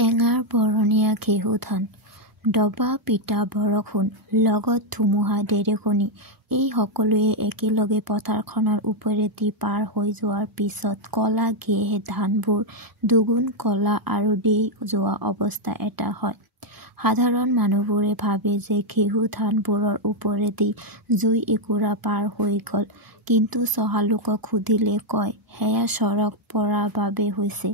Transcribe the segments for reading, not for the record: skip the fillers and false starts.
এঙাৰ বৰণীয়া ঘেঁহু ধান, ডবা পিটা বৰষুণ, লগত ধুমুহা ঢেৰেকনি, এই সকলোৱে একেলগে পথাৰখনৰ ওপৰেদি পাৰ হৈ যোৱাৰ পিছত কলা ঘেঁহ ধানবোৰ দুগুণ কলা আৰু দেই যোৱা অৱস্থা এটা হয়। সাধাৰণ মানুহবোৰে ভাবে যে ঘেঁহু ধানবোৰৰ ওপৰেদি জুই একুৰা পাৰ হৈ গ'ল, কিন্তু চহালোকক সুধিলে কয় সেয়া চৰক পৰাৰ বাবে হৈছে।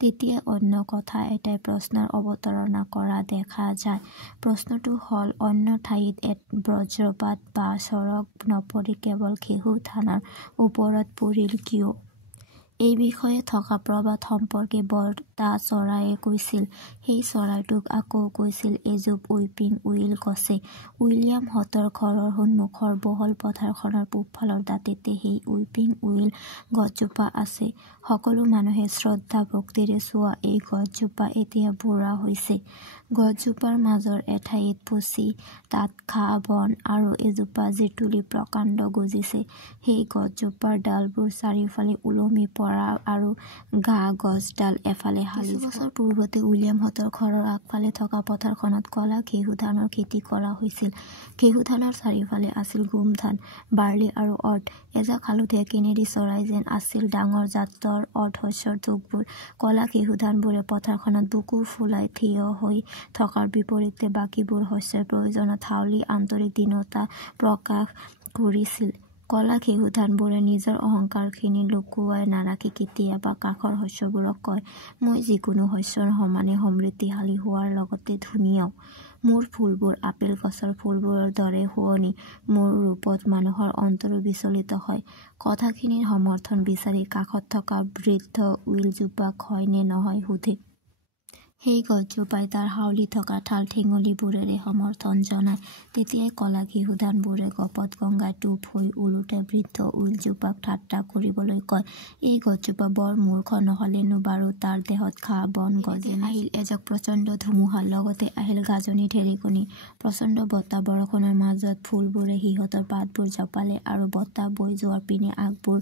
তেতিয়া অন্য কথা এটাই প্ৰশ্নৰ অৱতাৰণা কৰা দেখা যায়। প্ৰশ্নটো হ'ল অন্য ঠাইত বজ্ৰপাত বা চৰক নপৰি কেৱল ঘেঁহু ধানৰ ওপৰত পৰিল কিয়? এই বিষয়ে থকা প্ৰবাদ সম্পৰ্কে বৰ্তা চৰাইয়ে কৈছিল, সেই চৰাইটোক আকৌ কৈছিল এজোপ উইপিং উইল গছে। উইলিয়ামহঁতৰ ঘৰৰ সন্মুখৰ বহল পথাৰখনৰ পূবফালৰ দাঁতিতে সেই উইপিং উইল গছজোপা আছে। সকলো মানুহে শ্ৰদ্ধা ভক্তিৰে চোৱা এই গছজোপা এতিয়া বুঢ়া হৈছে। গছজোপাৰ মাজৰ এঠাইত পচি তাত ঘাঁহ বন আৰু এজোপা জেতুলী প্ৰকাণ্ড গজিছে। সেই গছজোপাৰ ডালবোৰ চাৰিওফালে ওলমি পৰা আৰু গছডাল এফালে হালি যোৱা। বছৰ পূৰ্বতে উইলিয়ামহঁতৰ ঘৰৰ আগফালে থকা পথাৰখনত কলা ঘেঁহু ধানৰ খেতি কৰা হৈছিল। ঘেঁহু ধানৰ চাৰিওফালে আছিল গোম ধান, বাৰ্লি আৰু অৰ্ড। এজাক হালধীয়া কেনেডী চৰাই যেন আছিল ডাঙৰ জাতৰ অৰ্ধশস্যৰ থোকবোৰ। কলা ঘেঁহু ধানবোৰে পথাৰখনত বুকু ফুলাই থিয় হৈ থকাৰ বিপৰীতে বাকীবোৰ শস্যৰ প্ৰয়োজনত হাউলি আন্তৰিক দীনতা প্ৰকাশ কৰিছিল। কলা ঘেঁহু ধানবোৰে নিজৰ অহংকাৰখিনি লুকুৱাই নাৰাখি কেতিয়াবা কাষৰ শস্যবোৰক কয়, মই যিকোনো শস্যৰ সমানে সমৃদ্ধিশালী হোৱাৰ লগতে ধুনীয়াও। মোৰ ফুলবোৰ আপেল গছৰ ফুলবোৰৰ দৰে শুৱনি, মোৰ ৰূপত মানুহৰ অন্তৰো বিচলিত হয়। কথাখিনিৰ সমৰ্থন বিচাৰি কাষত থকা বৃদ্ধ উইলজোপাক হয় নে নহয় সোধে। সেই গছজোপাই তাৰ হাউলি থকা ঠাল ঠেঙুলিবোৰেৰে সমৰ্থন জনায়। তেতিয়াই কলা ঘেঁহু ধানবোৰে গপত গংগাই টোপ হৈ ওলোটাই বৃদ্ধ উইলজোপাক ঠাট্টা কৰিবলৈ কয়, এই গছজোপা বৰ মূৰ্খ নহলেনো বাৰু তাৰ দেহত ঘাঁহ বন গজে। আহিল এজাক প্ৰচণ্ড ধুমুহা, লগতে আহিল গাজনি ঢেৰেকনি। প্ৰচণ্ড বতাহ বৰষুণৰ মাজত ফুলবোৰে সিহঁতৰ পাতবোৰ জপালে আৰু বতাহ বৈ যোৱাৰ পিনে আগবোৰ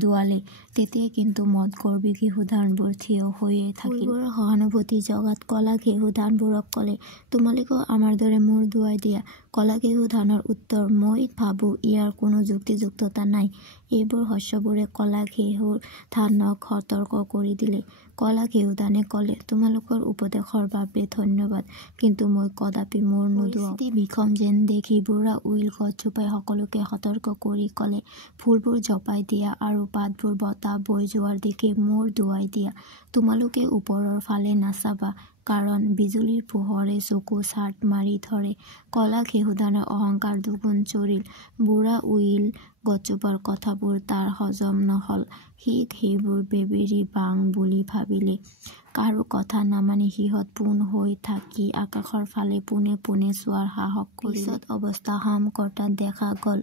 দুৱালে। তেতিয়াই কিন্তু মদগৰ্ভী ঘেঁহু ধানবোৰ থিয় হৈয়ে থাকিল। ফুলবোৰৰ সহানুভূতি জগাত কলা ঘেঁহু ধানবোৰক ক'লে, তোমালোকেও আমাৰ দৰে মূৰ দোৱাই দিয়া। কলা ঘেঁহু ধানৰ উত্তৰ, মই ভাবোঁ ইয়াৰ কোনো যুক্তিযুক্ততা নাই। এইবোৰ শস্যবোৰে কলা ঘেঁহু ধানক সতৰ্ক কৰি দিলে। কলা ঘেঁহু ধানে ক'লে, তোমালোকৰ উপদেশৰ বাবে ধন্যবাদ, কিন্তু মই কদাপি মূৰ নোদোৱাও। পৰিস্থিতি বিষম যেন দেখি বুঢ়া উইল গছজোপাই সকলোকে সতৰ্ক কৰি ক'লে, ফুলবোৰ জপাই দিয়া আৰু পাতবোৰ বতাহ বৈ যোৱাৰ দিশে মূৰ দোৱাই দিয়া। তোমালোকে ওপৰৰ ফালে নাচাবা, কাৰণ বিজুলীৰ পোহৰে চকু চাট মাৰি ধৰে। কলা ঘেঁহু ধানৰ অহংকাৰ দুগুণ চৰিল। বুঢ়া উইল গছজোপাৰ কথাবোৰ তাৰ হজম নহল। সি সেইবোৰ বেবেৰী বাং বুলি ভাবিলে। কাৰো কথা নামানি সিহঁত পোন হৈ থাকি আকাশৰ ফালে পোনে পোনে চোৱাৰ সাহস কৰিলে। পিছত অৱস্থা হামকৰ্তাত দেখা গল।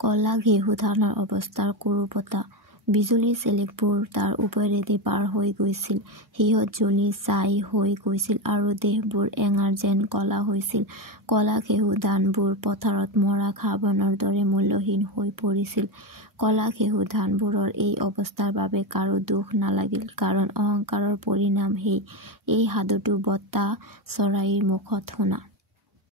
কলা ঘেঁহু ধানৰ অৱস্থাৰ কুৰূপতা। বিজুলীৰ চেলেকবোৰ তাৰ ওপৰেদি পাৰ হৈ গৈছিল। সিহঁত জ্বলি ছাই হৈ গৈছিল আৰু দেহবোৰ এঙাৰ যেন কলা হৈছিল। কলা ঘেঁহু ধানবোৰ পথাৰত মৰা ঘাঁহ বনৰ দৰে মূল্যহীন হৈ পৰিছিল। কলা ঘেঁহু ধানবোৰৰ এই অৱস্থাৰ বাবে কাৰো দুখ নালাগিল, কাৰণ অহংকাৰৰ পৰিণাম এই সাধুটো বৰ্তা চৰাইৰ মুখত শুনা